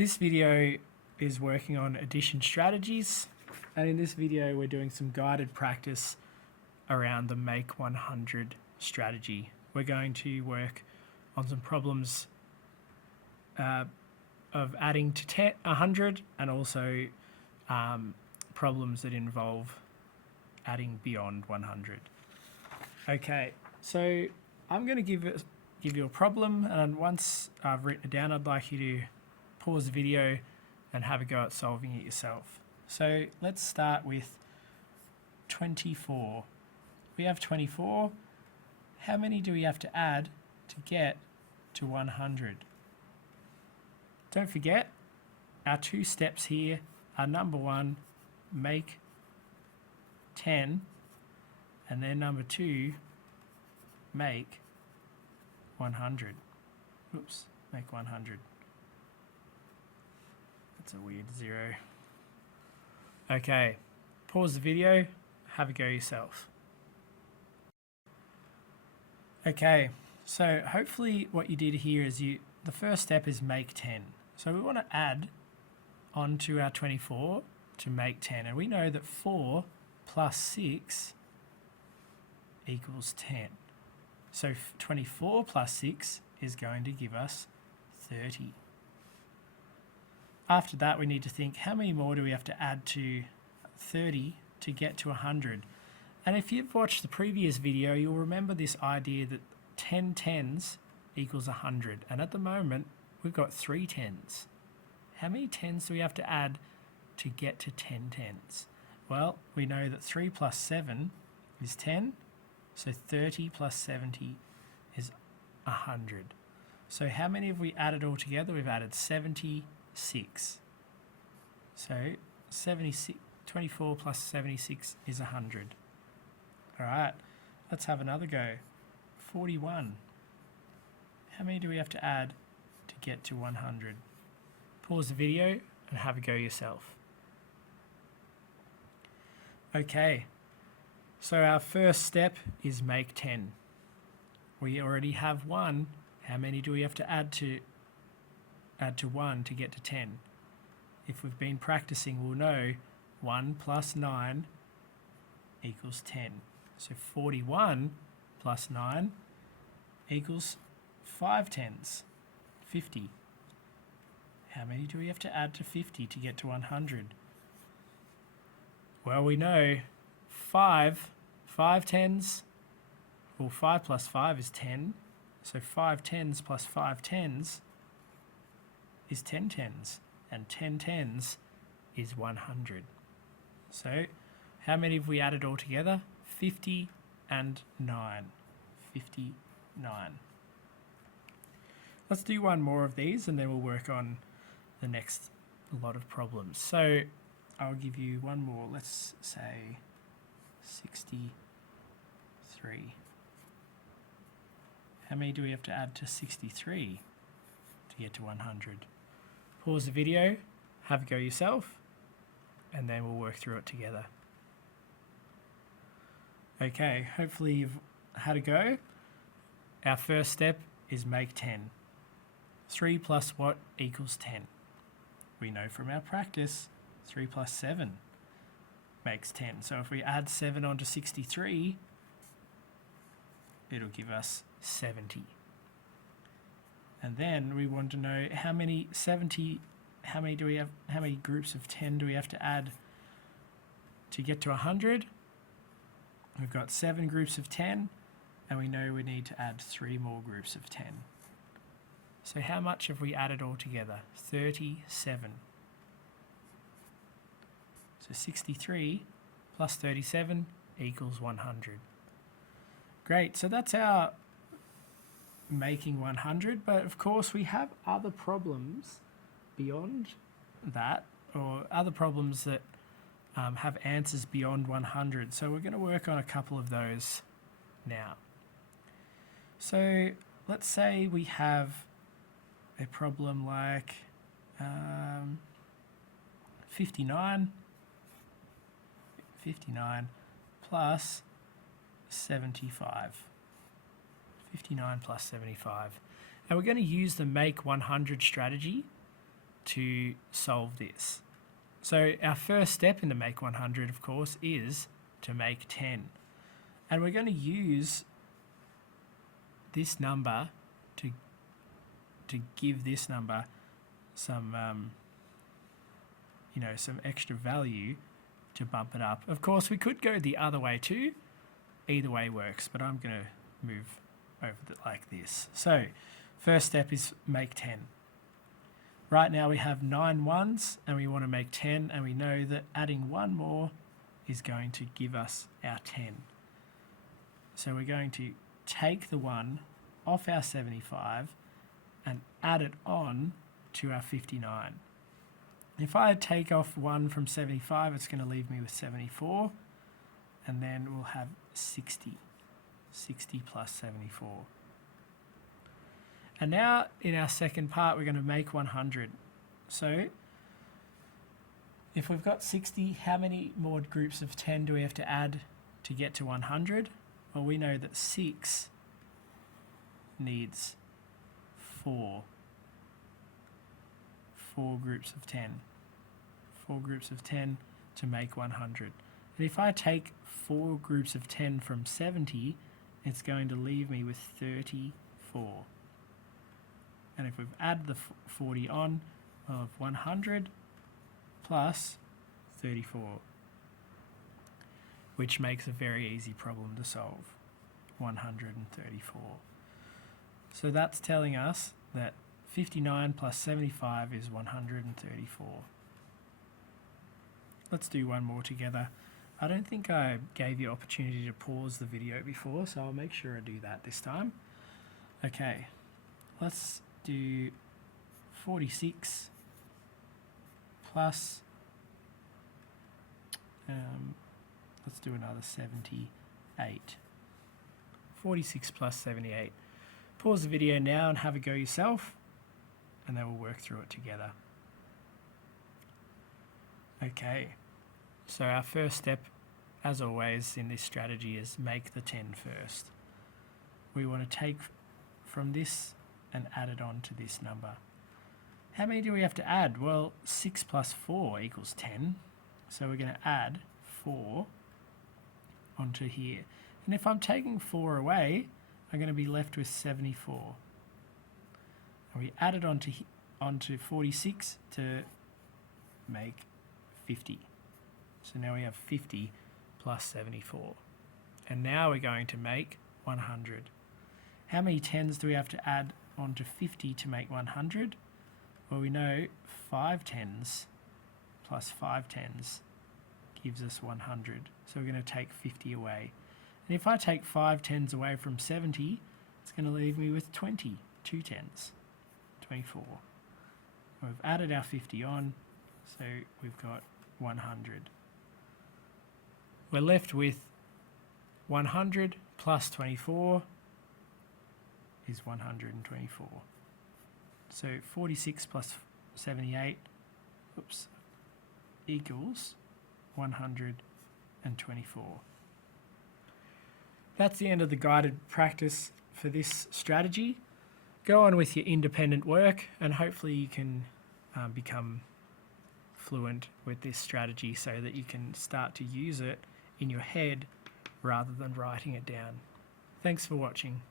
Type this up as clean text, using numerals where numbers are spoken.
This video is working on addition strategies, and in this video we're doing some guided practice around the Make 100 strategy. We're going to work on some problems of adding to 100 and also problems that involve adding beyond 100. Okay, so I'm going to give you a problem, and once I've written it down, I'd like you to pause the video and have a go at solving it yourself. So let's start with 24. We have 24. How many do we have to add to get to 100? Don't forget, our two steps here are number one, make 10, and then number two, make 100. Oops, make 100. That's a weird zero. Okay, pause the video, have a go yourself. Okay, so hopefully what you did here is the first step is make 10. So we want to add onto our 24 to make 10, and we know that 4 plus 6 equals 10. So 24 plus 6 is going to give us 30. After that, we need to think, how many more do we have to add to 30 to get to 100? And if you've watched the previous video, you'll remember this idea that 10 tens equals 100. And at the moment, we've got 3 tens. How many tens do we have to add to get to 10 tens? Well, we know that 3 plus 7 is 10. So 30 plus 70 is 100. So how many have we added all together? We've added 76. So 24 plus 76 is 100. All right, let's have another go. 41. How many do we have to add to get to 100? Pause the video and have a go yourself. Okay, so our first step is make 10. We already have 1. How many do we have to add to 1 to get to 10? If we've been practicing, we'll know 1 plus 9 equals 10. So 41 plus 9 equals 5 tens, 50. How many do we have to add to 50 to get to 100? Well, we know 5 tens, well, 5 plus 5 is 10. So 5 tens plus 5 tens is 10 tens, and 10 tens is 100. So how many have we added all together? 50 and 9. 59. Let's do one more of these and then we'll work on the next lot of problems. So I'll give you one more. Let's say 63. How many do we have to add to 63 to get to 100? Pause the video, have a go yourself, and then we'll work through it together. Okay, hopefully you've had a go. Our first step is make 10. 3 plus what equals 10? We know from our practice, 3 plus 7 makes 10. So if we add 7 onto 63, it'll give us 70. And then we want to know how many groups of 10 do we have to add to get to 100? We've got 7 groups of 10, and we know we need to add 3 more groups of 10. So how much have we added all together? 37. So 63 plus 37 equals 100. Great, so that's our making 100, but of course we have other problems beyond that, or other problems that have answers beyond 100. So we're going to work on a couple of those now. So let's say we have a problem like 59 plus 75. 59 plus 75. And we're going to use the make 100 strategy to solve this. So our first step in the make 100, of course, is to make 10. And we're going to use this number to give this number some, some extra value to bump it up. Of course, we could go the other way too. Either way works, but I'm going to move over it like this. So first step is make 10. Right now we have 9 ones and we want to make 10, and we know that adding one more is going to give us our 10. So we're going to take the 1 off our 75 and add it on to our 59. If I take off 1 from 75, it's going to leave me with 74, and then we'll have 60. 60 plus 74. And now in our second part, we're going to make 100. So if we've got 60, how many more groups of 10 do we have to add to get to 100? Well, we know that 6 needs 4 groups of 10. 4 groups of 10 to make 100. And if I take 4 groups of 10 from 70, it's going to leave me with 34. And if we've added the 40 on, we'll have 100 plus 34, which makes a very easy problem to solve, 134. So that's telling us that 59 plus 75 is 134. Let's do one more together. I don't think I gave you opportunity to pause the video before, so I'll make sure I do that this time. Okay, let's do 46 plus, let's do another 78. 46 plus 78. Pause the video now and have a go yourself, and then we'll work through it together. Okay, so our first step, as always in this strategy, is make the 10 first. We want to take from this and add it on to this number. How many do we have to add? Well, 6 plus 4 equals 10. So we're going to add 4 onto here. And if I'm taking 4 away, I'm going to be left with 74. And we add it onto 46 to make 50. So now we have 50 plus 74. And now we're going to make 100. How many 10s do we have to add onto 50 to make 100? Well, we know 5 10s plus 5 10s gives us 100. So we're going to take 50 away. And if I take 5 10s away from 70, it's going to leave me with 20, 2 10s, 24. We've added our 50 on, so we've got 100. We're left with 100 plus 24 is 124. So 46 plus 78 equals 124. That's the end of the guided practice for this strategy. Go on with your independent work, and hopefully you can become fluent with this strategy so that you can start to use it in your head rather than writing it down. Thanks for watching.